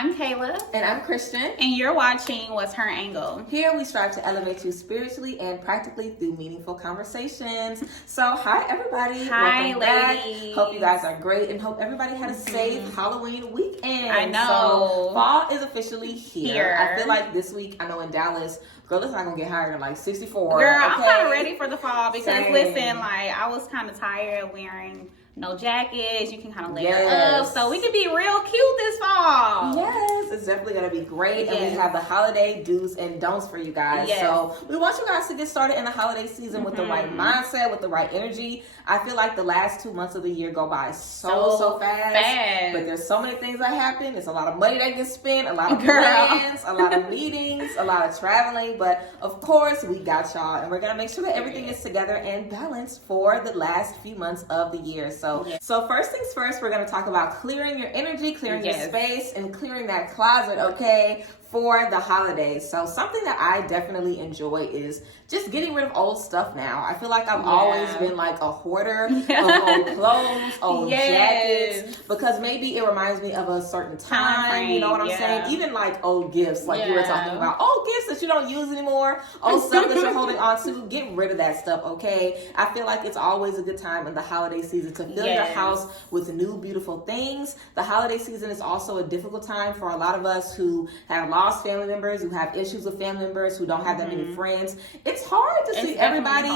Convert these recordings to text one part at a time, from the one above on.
I'm Kayla. And I'm Christian. And you're watching What's Her Angle. Here we strive to elevate you spiritually and practically through meaningful conversations. So, hi everybody. Hi, welcome ladies. back. Hope you guys are great and hope everybody had a safe Halloween weekend. I know. So, fall is officially here. I feel like this week, I know in Dallas, girl, it's not going to get higher than like 64. Girl, okay? I'm kind of ready for the fall because Same. listen, like I was kind of tired of wearing no jackets. You can kind of layer Yes. up, so we can be real cute this fall. Yes, it's definitely going to be great. And we have the holiday do's and don'ts for you guys. Yes. So we want you guys to get started in the holiday season with the right mindset, with the right energy. I feel like the last 2 months of the year go by so fast. But there's so many things that happen. It's a lot of money that gets spent, a lot of plans, a lot of meetings, a lot of traveling. But of course, we got y'all. And we're going to make sure that everything is together and balanced for the last few months of the year. So first things first, we're going to talk about clearing your energy, clearing your space, and clearing that closet, okay, for the holidays. So something that I definitely enjoy is just getting rid of old stuff now. I feel like I've always been like a hoarder of old clothes, old jackets, because maybe it reminds me of a certain time, you know what I'm saying? Even like old gifts, like you were talking about, old gifts that you don't use anymore, old stuff that you're holding on to, get rid of that stuff, okay? I feel like it's always a good time in the holiday season to fill your house with new, beautiful things. The holiday season is also a difficult time for a lot of us who have lost family members, who have issues with family members, who don't have that many friends. It's hard to see everybody,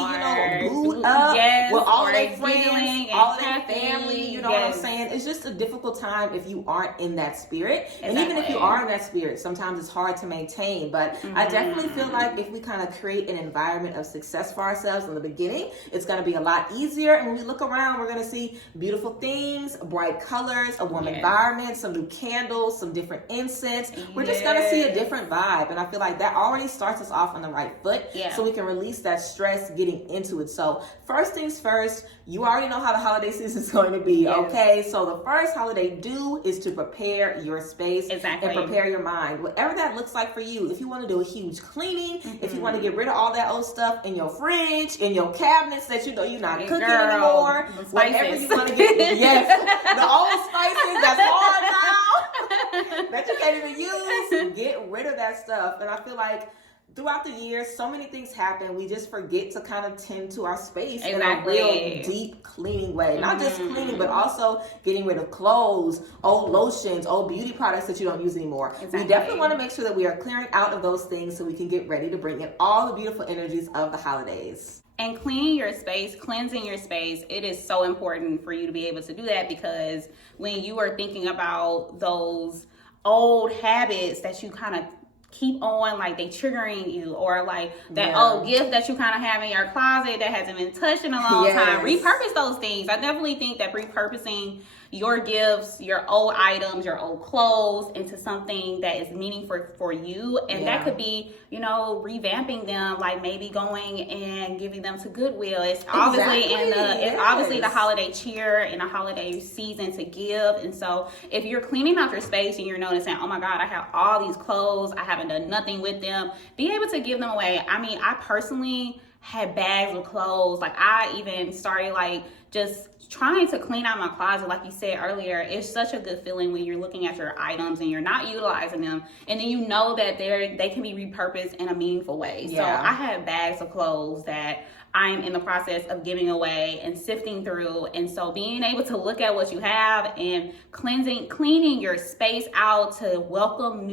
glued up with all of their friends, all of their family, you know what I'm saying? It's just a difficult time if you aren't in that spirit. And even if you are in that spirit, sometimes it's hard to maintain. But I definitely feel like if we kind of create an environment of success for ourselves in the beginning, it's going to be a lot easier. And when we look around, we're going to see beautiful things, bright colors, a warm environment, some new candles, some different incense. We're just going to see a different vibe. And I feel like that already starts us off on the right foot. So we can release that stress getting into it. So first things first, you already know how the holiday season is going to be, okay? So the first holiday do is to prepare your space and prepare your mind. Whatever that looks like for you. If you want to do a huge cleaning, if you want to get rid of all that old stuff in your fridge, in your cabinets that you know you're not cooking anymore, whatever you want to get, the old spices that's hard now that you can't even use, get rid of that stuff. And I feel like throughout the year, so many things happen. We just forget to kind of tend to our space in a real deep cleaning way. Not just cleaning, but also getting rid of clothes, old lotions, old beauty products that you don't use anymore. We definitely want to make sure that we are clearing out of those things so we can get ready to bring in all the beautiful energies of the holidays. And cleaning your space, cleansing your space, it is so important for you to be able to do that, because when you are thinking about those old habits that you kind of keep on, like they triggering you, or like that old gift that you kind of have in your closet that hasn't been touched in a long time, repurpose those things. I definitely think that repurposing your gifts, your old items, your old clothes into something that is meaningful for you, and that could be, you know, revamping them, like maybe going and giving them to Goodwill. It's obviously it's obviously the holiday cheer and a holiday season to give. And so if you're cleaning out your space and you're noticing, oh my God, I have all these clothes, I haven't done nothing with them, be able to give them away. I mean, I personally had bags of clothes. Like I even started like just trying to clean out my closet. Like you said earlier, it's such a good feeling when you're looking at your items and you're not utilizing them, and then you know that they can be repurposed in a meaningful way. So I had bags of clothes that I'm in the process of giving away and sifting through. And so being able to look at what you have and cleaning your space out to welcome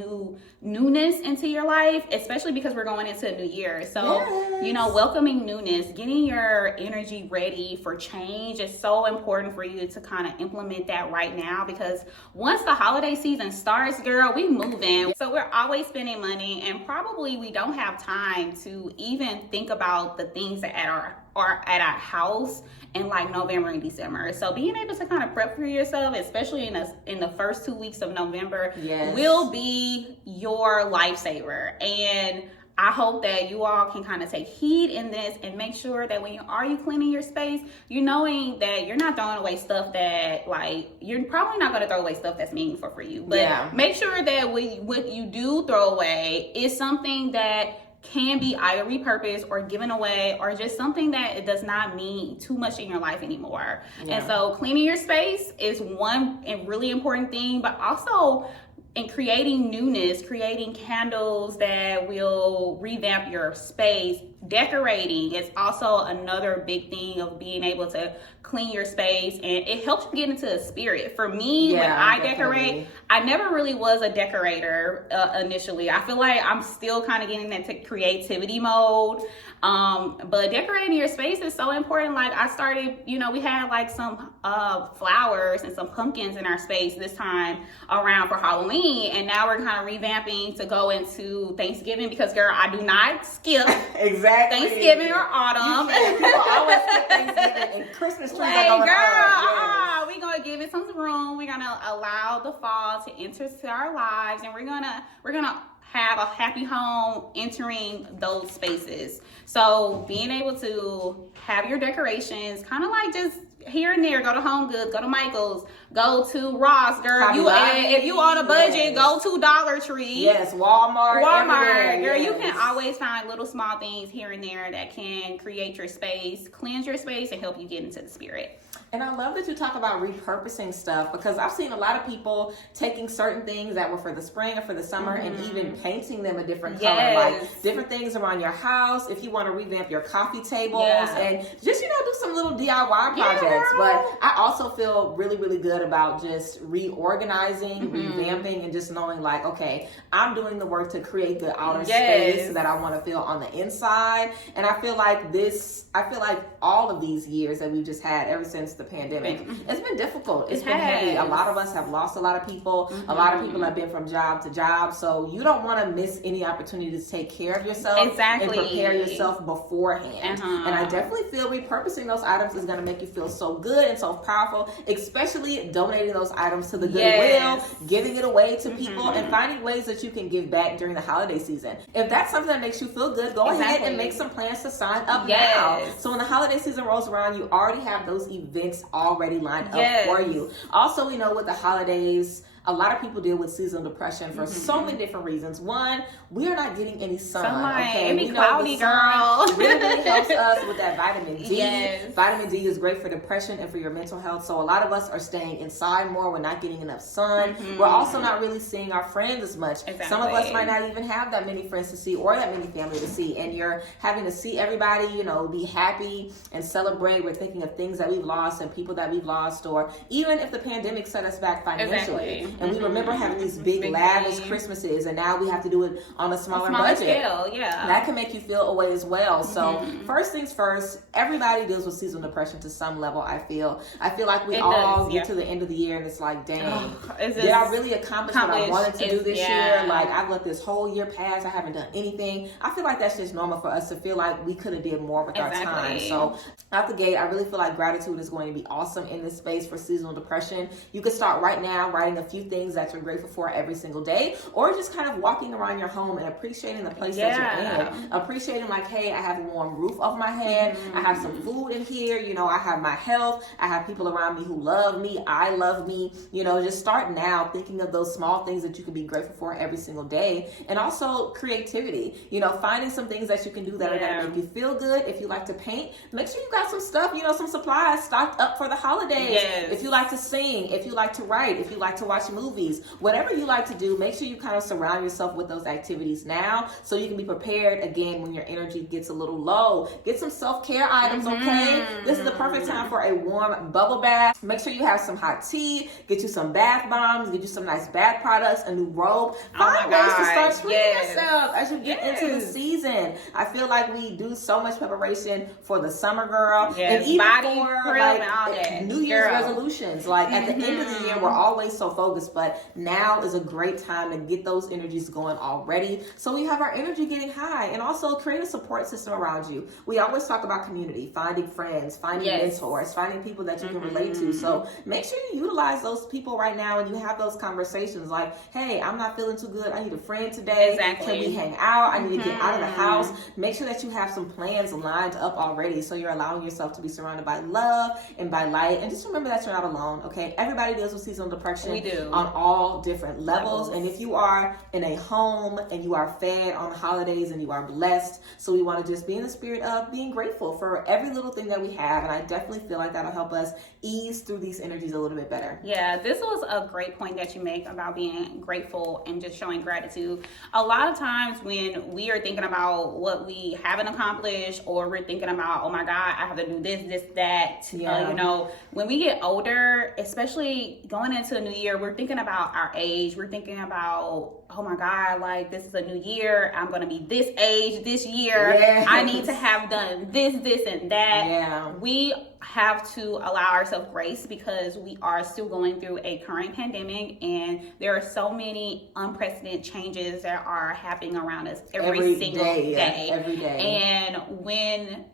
newness into your life, especially because we're going into a new year. So, you know, welcoming newness, getting your energy ready for change is so important for you to kind of implement that right now, because once the holiday season starts, girl, we moving. So we're always spending money, and probably we don't have time to even think about the things that are at our house in like November and December. So being able to kind of prep for yourself, especially in the first 2 weeks of November, will be your lifesaver. And I hope that you all can kind of take heed in this and make sure that when you cleaning your space, you're knowing that you're not throwing away stuff that, like, you're probably not going to throw away stuff that's meaningful for you. But make sure that what you do throw away is something that can be either repurposed or given away, or just something that it does not mean too much in your life anymore. And so cleaning your space is one and really important thing, but also and creating newness, creating candles that will revamp your space. Decorating is also another big thing of being able to clean your space, and it helps you get into a spirit. For me, when I decorate, I never really was a decorator initially. I feel like I'm still kind of getting into creativity mode. But decorating your space is so important. Like I started, we had like some flowers and some pumpkins in our space this time around for Halloween, and now we're kind of revamping to go into Thanksgiving because, girl, I do not skip Thanksgiving or autumn. People always skip Thanksgiving and Christmas trees. Like, girl, we're gonna give it some room. We're gonna allow the fall to enter to our lives, and we're gonna have a happy home entering those spaces. So being able to have your decorations kind of like just here and there, go to Home Goods, go to Michael's, go to Ross, girl. If you on a budget, go to Dollar Tree. Yes, Walmart, girl. You can always find little small things here and there that can create your space, cleanse your space, and help you get into the spirit. And I love that you talk about repurposing stuff, because I've seen a lot of people taking certain things that were for the spring or for the summer and even painting them a different color, like different things around your house. If you want to revamp your coffee tables and just, do some little DIY projects. But I also feel really, really good about just reorganizing, revamping, and just knowing like, okay, I'm doing the work to create the outer space that I want to feel on the inside. And I feel like all of these years that we've just had ever since the pandemic, it's been difficult. It's been heavy. A lot of us have lost a lot of people. A lot of people have been from job to job. So you don't want to miss any opportunity to take care of yourself and prepare yourself beforehand. And I definitely feel repurposing those items is going to make you feel so good and so powerful, especially donating those items to the Goodwill, giving it away to people, and finding ways that you can give back during the holiday season. If that's something that makes you feel good, go ahead and make some plans to sign up now. So when the holiday season rolls around, you already have those events already lined up for you. Also, we know with the holidays, a lot of people deal with seasonal depression for so many different reasons. One, we are not getting any sunlight. Okay, it be cloudy, girl. Really helps us with that vitamin D. Vitamin D is great for depression and for your mental health. So a lot of us are staying inside more. We're not getting enough sun. We're also not really seeing our friends as much. Some of us might not even have that many friends to see or that many family to see. And you're having to see everybody, be happy and celebrate. We're thinking of things that we've lost and people that we've lost, or even if the pandemic set us back financially. And we remember having these big lavish Christmases, and now we have to do it on a smaller budget. Scale, that can make you feel away as well. So first things first, everybody deals with seasonal depression to some level. I feel like we all get to the end of the year and it's like, dang, did I really accomplish what I wanted to do this year? Like, I've let this whole year pass. I haven't done anything. I feel like that's just normal for us to feel like we could have did more with our time. So out the gate, I really feel like gratitude is going to be awesome in this space for seasonal depression. You could start right now writing a few things that you're grateful for every single day, or just kind of walking around your home and appreciating the place that you're in. Appreciating like, hey, I have a warm roof over my head. I have some food in here. I have my health. I have people around me who love me. I love me. Just start now thinking of those small things that you can be grateful for every single day. And also creativity, finding some things that you can do that are going to make you feel good. If you like to paint, make sure you got some stuff, some supplies stocked up for the holidays. If you like to sing, if you like to write, if you like to watch movies, whatever you like to do, make sure you kind of surround yourself with those activities now so you can be prepared again when your energy gets a little low. Get some self-care items, okay? This is the perfect time for a warm bubble bath. Make sure you have some hot tea, get you some bath bombs, get you some nice bath products, a new robe. Find ways to start treating yourself as you get into the season. I feel like we do so much preparation for the summer, girl. And even for like New Year's resolutions. Like at the end of the year, we're always so focused, but now is a great time to get those energies going already. So we have our energy getting high, and also create a support system around you. We always talk about community, finding friends, finding mentors, finding people that you can relate to. So make sure you utilize those people right now and you have those conversations like, hey, I'm not feeling too good. I need a friend today. Can we hang out? I need to get out of the house. Make sure that you have some plans lined up already so you're allowing yourself to be surrounded by love and by light. And just remember that you're not alone, okay? Everybody deals with seasonal depression. We do. on all different levels. And if you are in a home and you are fed on the holidays and you are blessed, so we want to just be in the spirit of being grateful for every little thing that we have. And I definitely feel like that'll help us ease through these energies a little bit better. Yeah, this was a great point that you make about being grateful and just showing gratitude. A lot of times when we are thinking about what we haven't accomplished, or we're thinking about, oh my God, I have to do this, that, when we get older, especially going into a new year, we're thinking about our age. We're thinking about, oh my God, like this is a new year. I'm going to be this age this year. Yes. I need to have done this, and that. Yeah. We have to allow ourselves grace because we are still going through a current pandemic, and there are so many unprecedented changes that are happening around us every single day. Yeah, every day. And when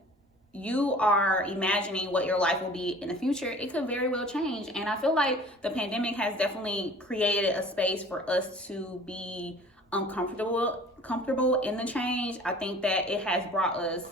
you are imagining what your life will be in the future, it could very well change. And I feel like the pandemic has definitely created a space for us to be comfortable in the change. I think that it has brought us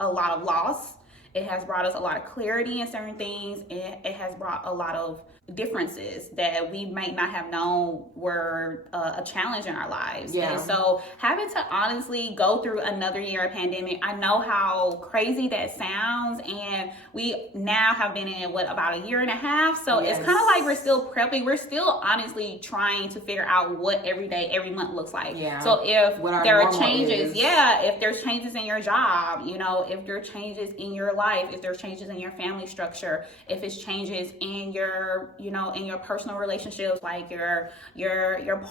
a lot of loss. It has brought us a lot of clarity in certain things. It has brought a lot of differences that we might not have known were a challenge in our lives. Yeah. And so having to honestly go through another year of pandemic, I know how crazy that sounds, and we now have been in about a year and a half. So yes. It's kind of like we're still prepping. We're still honestly trying to figure out what every day, every month looks like. Yeah. So if there are changes, is. if there's changes in your job, if there are changes in your life, if there's changes in your family structure, if it's changes in your in your personal relationships, like your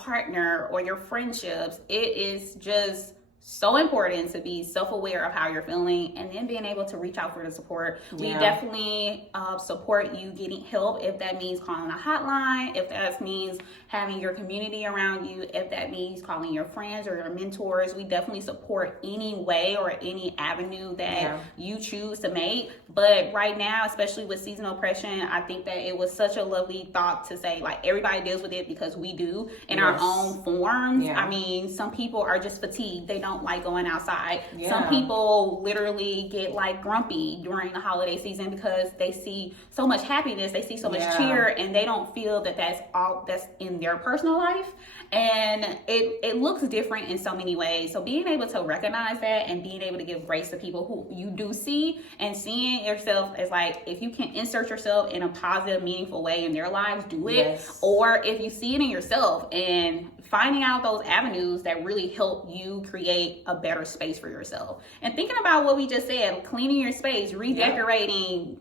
partner or your friendships, it is just so important to be self-aware of how you're feeling and then being able to reach out for the support. Yeah. We definitely support you getting help, if that means calling a hotline, if that means having your community around you, if that means calling your friends or your mentors. We definitely support any way or any avenue that you choose to make. But right now, especially with seasonal depression, I think that it was such a lovely thought to say, like, everybody deals with it because we do in our own forms. Yeah. I mean, some people are just fatigued. They don't like going outside. Yeah. Some people literally get like grumpy during the holiday season because they see so much happiness, they see so much cheer, and they don't feel that that's all that's in their personal life. And it looks different in so many ways. So being able to recognize that and being able to give grace to people who you do see, and seeing yourself as like, if you can insert yourself in a positive, meaningful way in their lives, do it. Yes. Or if you see it in yourself, and finding out those avenues that really help you create a better space for yourself. And thinking about what we just said, cleaning your space, redecorating,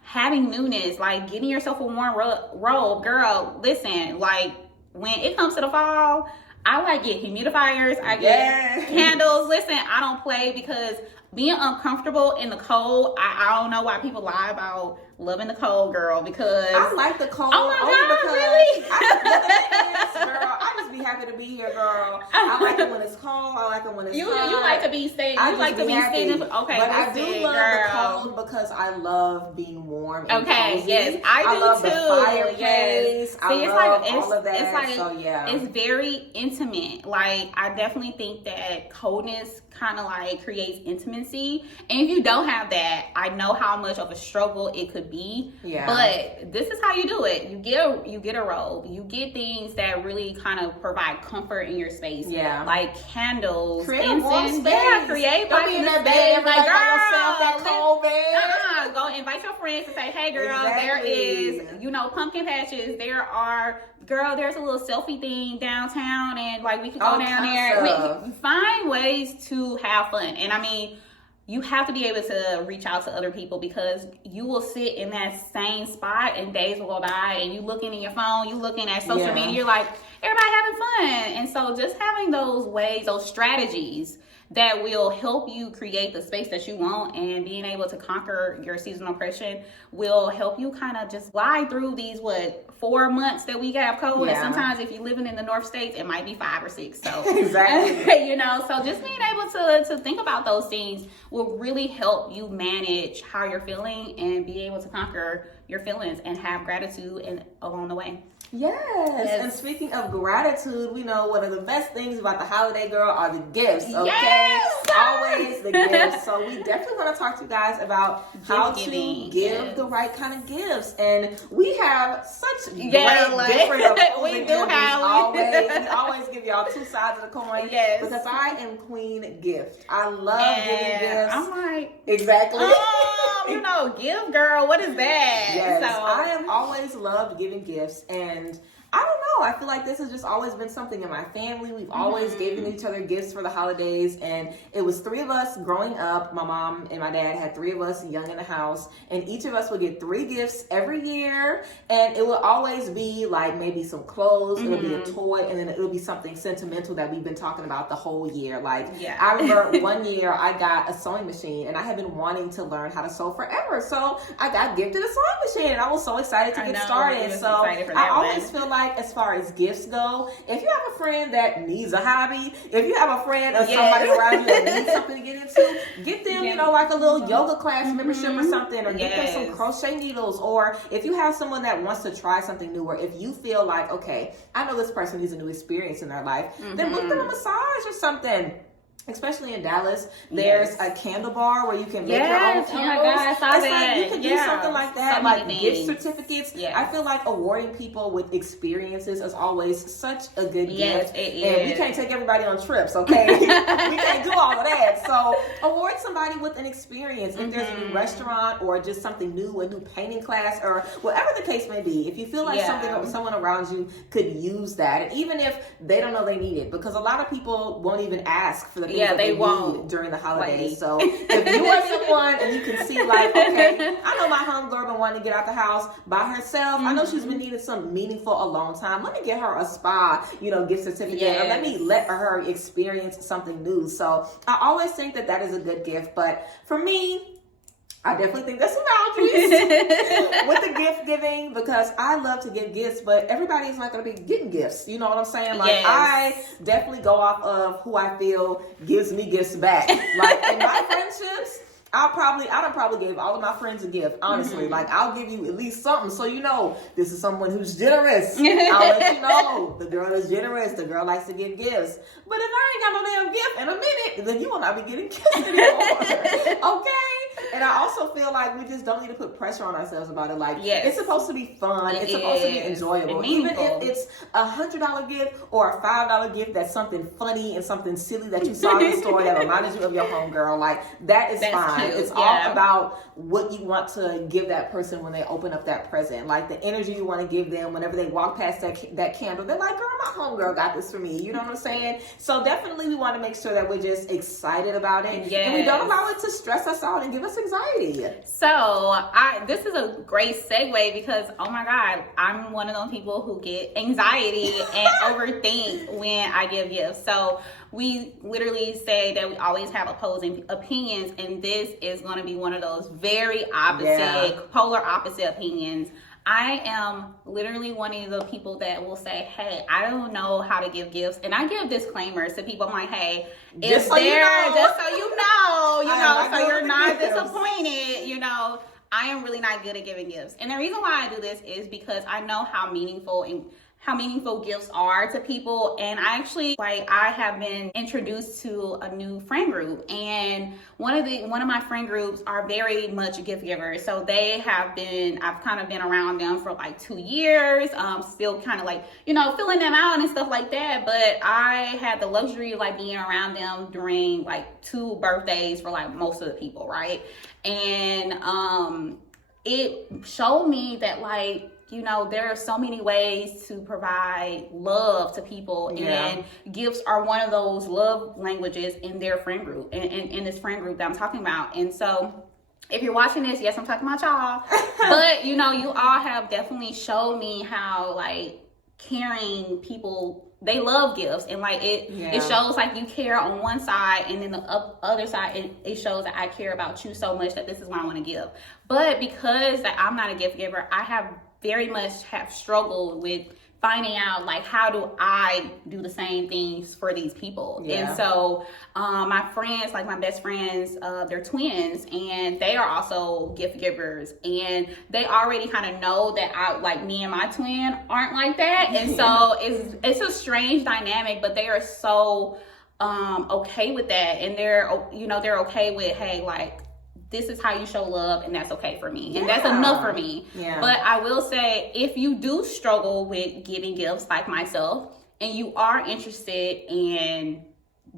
having newness, like getting yourself a warm robe. Girl, listen, like when it comes to the fall, I like get humidifiers, I get candles. Listen, I don't play, because being uncomfortable in the cold, I don't know why people lie about loving the cold, girl, because I like the cold. Oh my God, really? Girl, I just be happy to be here, girl. I like it when it's cold. I like it when it's hot. You like to be staying. You like to be staying. Okay, but I do love the cold because I love being warm. And cozy. Yes, I do love too. The fireplace. Yes. I love all of that. It's like, so yeah, it's very intimate. Like, I definitely think that coldness kind of like creates intimacy, and if you don't have that, I know how much of a struggle it could be. Yeah. But this is how you do it. You get a robe. You get things that really kind of provide comfort in your space. Yeah. Like candles, incense. Yeah, create. Don't be in that bed like, that cold bed. Go invite your friends and say, hey girl, there is, pumpkin patches. There's a little selfie thing downtown, and like we could go down there. We find ways to have fun. And I mean, you have to be able to reach out to other people, because you will sit in that same spot and days will go by, and you looking in your phone, you looking at social media, you're like, everybody having fun. And so just having those ways, those strategies that will help you create the space that you want, and being able to conquer your seasonal depression will help you kind of just glide through these 4 months that we have cold. And sometimes if you're living in the North States, it might be 5 or 6. So exactly. So just being able to think about those things will really help you manage how you're feeling and be able to conquer your feelings and have gratitude along the way. Yes. And speaking of gratitude, we know one of the best things about the holiday, girl, are the gifts. Okay, Yes! Always the gifts. So we definitely want to talk to you guys about how to give the right kind of gifts. And we have such great different we do have. We always give y'all two sides of the coin. Yes. Because I am queen gift. I love giving gifts. I'm like, exactly. Give, girl. What is that? Yes, so, I have always loved giving gifts, and I don't know. I feel like this has just always been something in my family. We've always given each other gifts for the holidays, and it was three of us growing up. My mom and my dad had three of us young in the house, and each of us would get 3 gifts every year, and it would always be like maybe some clothes, it would be a toy, and then it would be something sentimental that we've been talking about the whole year. I remember one year I got a sewing machine, and I had been wanting to learn how to sew forever, so I got gifted a sewing machine, and I was so excited to get started. So I always feel like, as far as gifts go, if you have a friend that needs a hobby, if you have a friend or somebody around you that needs something to get into, get them, like a little yoga class membership or something, or get them some crochet needles, or if you have someone that wants to try something new, or if you feel like, okay, I know this person needs a new experience in their life, then book them a massage or something. Especially in Dallas, there's a candle bar where you can make your own candles. Oh my God, I saw that. You can do something like that, like gift certificates. Yeah. I feel like awarding people with experiences is always such a good gift. It is. And we can't take everybody on trips, okay? We can't do all of that. So award somebody with an experience. If there's a new restaurant or just something new, a new painting class, or whatever the case may be. If you feel like someone around you could use that, and even if they don't know they need it, because a lot of people won't even ask for the things they won't during the holidays. So if you are someone and you can see like, okay, I know my homegirl been wanting to get out the house by herself. I know she's been needing something meaningful a long time. Let me get her a spa, gift certificate, or let her experience something new. So I always think that is a good gift. But for me, I definitely think there's some boundaries with the gift giving, because I love to give gifts, but everybody's not going to be getting gifts. You know what I'm saying? Like, I definitely go off of who I feel gives me gifts back. Like, in my friendships, I done probably gave all of my friends a gift, honestly. Like, I'll give you at least something so you know this is someone who's generous. I'll let you know the girl is generous. The girl likes to give gifts. But if I ain't got no damn gift in a minute, then you will not be getting gifts anymore. Okay? And I also feel like we just don't need to put pressure on ourselves about it. Like, it's supposed to be fun. It's supposed to be enjoyable. Even if it's $100 gift or a $5 gift that's something funny and something silly that you saw in the store that reminded you of your homegirl, like, that's fine. Cute. It's all about what you want to give that person when they open up that present. Like, the energy you want to give them whenever they walk past that candle. They're like, girl, my homegirl got this for me. You know what I'm saying? So definitely we want to make sure that we're just excited about it. And we don't allow it to stress us out and give us anxiety. So this is a great segue, because oh my God, I'm one of those people who get anxiety and overthink when I give gifts. So we literally say that we always have opposing opinions, and this is going to be one of those very polar opposite opinions. I am literally one of the people that will say, hey, I don't know how to give gifts. And I give disclaimers to people. I'm like, hey, just so you know, so you're not disappointed, I am really not good at giving gifts. And the reason why I do this is because I know how meaningful gifts are to people. And I have been introduced to a new friend group, and one of my friend groups are very much gift givers. So I've kind of been around them for like 2 years, still kind of like, filling them out and stuff like that. But I had the luxury of like being around them during like 2 birthdays for like most of the people, right? And it showed me that like, there are so many ways to provide love to people, and gifts are one of those love languages in their friend group, in this friend group that I'm talking about. And so if you're watching this, yes, I'm talking about y'all, but you all have definitely showed me how like caring people, they love gifts, and like it shows like you care on one side, and then the other side it shows that I care about you so much that this is what I want to give. But because I'm not a gift giver, I have very much struggled with finding out like, how do I do the same things for these people? Yeah. And so my friends, like my best friends, they're twins, and they are also gift givers, and they already kind of know that I, like, me and my twin aren't like that. And so it's a strange dynamic, but they are so okay with that, and they're okay with, hey, like, this is how you show love, and that's okay for me. And that's enough for me. Yeah. But I will say, if you do struggle with giving gifts like myself, and you are interested in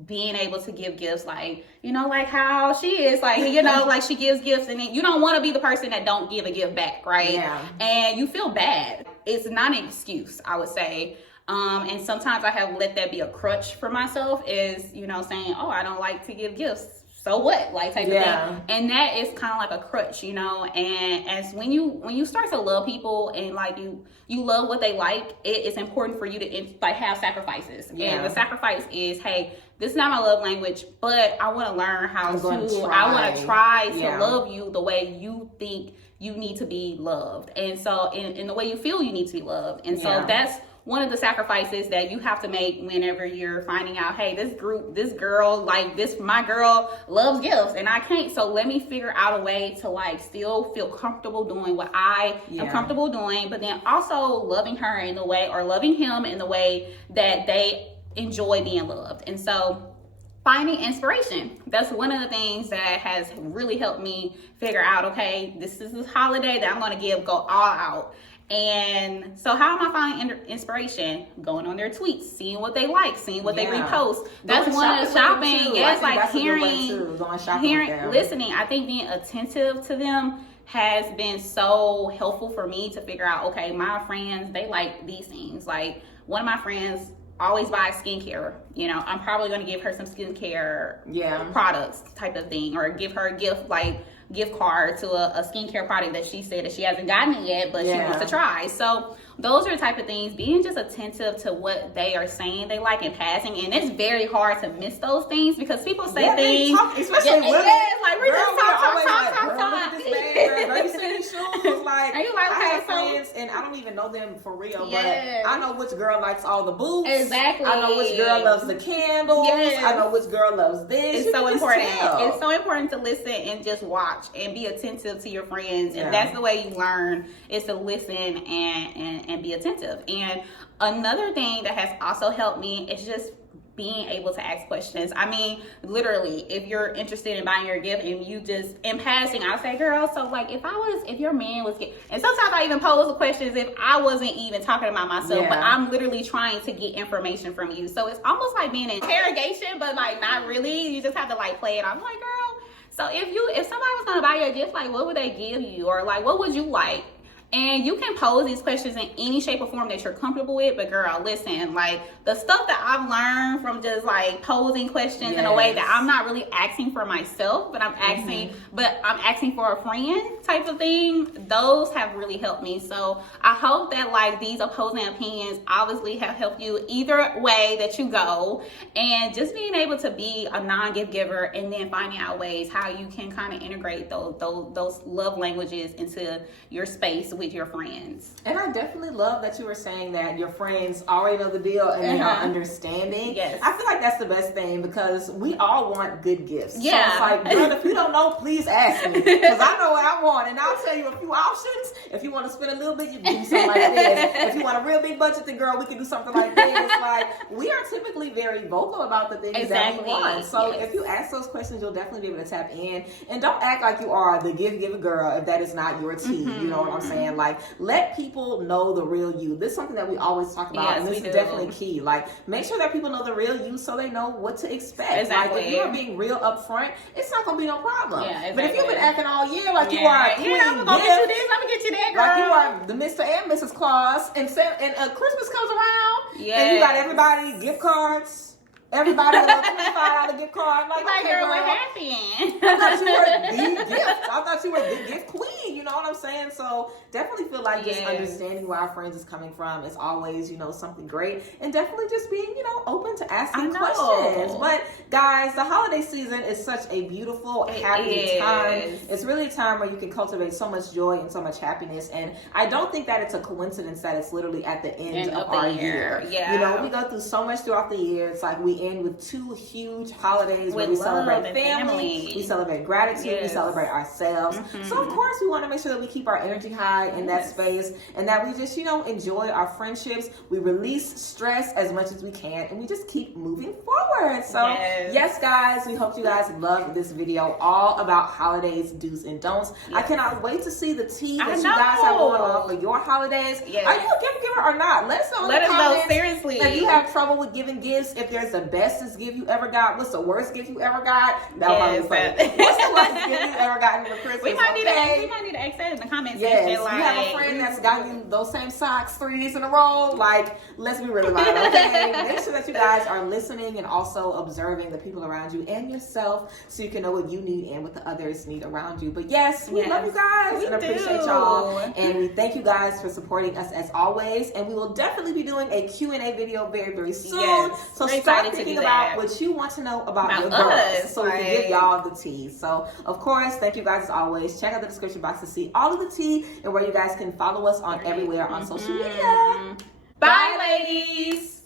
being able to give gifts, like, like how she is, like, like she gives gifts, and then you don't want to be the person that don't give a gift back, right? Yeah. And you feel bad. It's not an excuse, I would say. And sometimes I have let that be a crutch for myself, is, saying, oh, I don't like to give gifts. So what, like, type of thing. And that is kind of like a crutch, and as when you start to love people, and like you love what they like, it is important for you to like have sacrifices. And the sacrifice is, hey, this is not my love language, but I want to learn how I want to try to love you the way you think you need to be loved, and so in the way you feel you need to be loved. And so that's one of the sacrifices that you have to make whenever you're finding out, hey, this girl, like, my girl loves gifts and I can't, so let me figure out a way to, like, still feel comfortable doing what I am comfortable doing, but then also loving her in the way, or loving him in the way that they enjoy being loved. And so finding inspiration, that's one of the things that has really helped me figure out, okay, this is this holiday that I'm going to go all out. And so how am I finding inspiration? Going on their tweets, seeing what they like, seeing what they repost. That's one of the shopping. Yes, like hearing, listening. I think being attentive to them has been so helpful for me to figure out, okay, my friends, they like these things. Like, one of my friends always buys skincare. I'm probably going to give her some skincare products type of thing, or give her a gift card to a skincare product that she said that she hasn't gotten it yet, but she wants to try. So those are the type of things, being just attentive to what they are saying they like in passing. And it's very hard to miss those things, because people say things, especially women. Like, we're just talk. Girl, you see these shoes? Like, and you like, I okay, have friends, and I don't even know them for real, but I know which girl likes all the boots. Exactly. I know which girl loves the candles. I know which girl loves this. It's so important. It's so important to listen and just watch and be attentive to your friends. And that's the way you learn, is to listen and be attentive. And another thing that has also helped me is just being able to ask questions. I mean, literally, if you're interested in buying your gift and you just, in passing, I'll say, girl, so like, if your man was and sometimes I even pose the questions if I wasn't even talking about myself, but I'm literally trying to get information from you. So it's almost like being an interrogation, but like not really. You just have to like play it off. I'm like, girl, so if somebody was gonna buy you a gift, like, what would they give you? Or like, what would you like? And you can pose these questions in any shape or form that you're comfortable with. But girl, listen, like, the stuff that I've learned from just like posing questions in a way that I'm not really asking for myself, but I'm asking for a friend type of thing, those have really helped me. So I hope that like these opposing opinions obviously have helped you either way that you go, and just being able to be a non-gift giver, and then finding out ways how you can kind of integrate those love languages into your space with your friends. And I definitely love that you were saying that your friends already know the deal and they are understanding. Yes. I feel like that's the best thing, because we all want good gifts. Yeah. So it's like, girl, if you don't know, please ask me, because I know what I want, and I'll tell you a few options. If you want to spend a little bit, you can do something like this. If you want a real big budget, then girl, we can do something like this. Like, we are typically very vocal about the things that we want. So if you ask those questions, you'll definitely be able to tap in. And don't act like you are the giver girl if that is not your tea. You know what I'm saying? Like, let people know the real you. This is something that we always talk about, and this is definitely key. Like, make sure that people know the real you so they know what to expect. Exactly. Like, if you're being real upfront, it's not gonna be no problem. Yeah, exactly. But if you've been acting all year like you are queen, I'm gonna get you this, I'm gonna get you that, girl. like you are the Mr. and Mrs. Claus, and Christmas comes around, and you got everybody gift cards. Everybody with a $25 gift card. Like, okay, girl, what happened? I thought you were the gift. I thought you were the gift queen. You know what I'm saying? So definitely feel like just understanding where our friends is coming from is always, something great. And definitely just being, open to asking questions. But Guys, the holiday season is such a beautiful, happy time. It's really a time where you can cultivate so much joy and so much happiness. And I don't think that it's a coincidence that it's literally at the end of our year. Yeah. You know, we go through so much throughout the year. It's like we end with 2 huge holidays where we celebrate family, we celebrate gratitude, we celebrate ourselves. So of course we want to make sure that we keep our energy high in that space, and that we just, you know, enjoy our friendships. We release stress as much as we can, and we just keep moving forward. So yes, guys, we hope you guys loved this video all about holidays, do's and don'ts. I cannot wait to see the tea that you guys have going on for your holidays. Are you a gift giver or not? Let us know in the comments. Seriously. If you have trouble with giving gifts, if there's the bestest gift you ever got, what's the worst gift you ever got? What's the worst gift you ever gotten for Christmas? We might need to ask that in the comments. Yes, like, you have a friend that's gotten you those same socks 3 years in a row. Like, let's be real about it, okay? Make sure that you guys are listening and also observing the people around you and yourself, so you can know what you need and what the others need around you. But yes, we love you guys and appreciate y'all, and we thank you guys for supporting us as always. And we will definitely be doing a Q&A video very, very soon. So start thinking about what you want to know about your girls, so we can give y'all the tea. So of course, thank you guys as always. Check out the description box to see all of the tea and where you guys can follow us on everywhere on social media. Bye, ladies.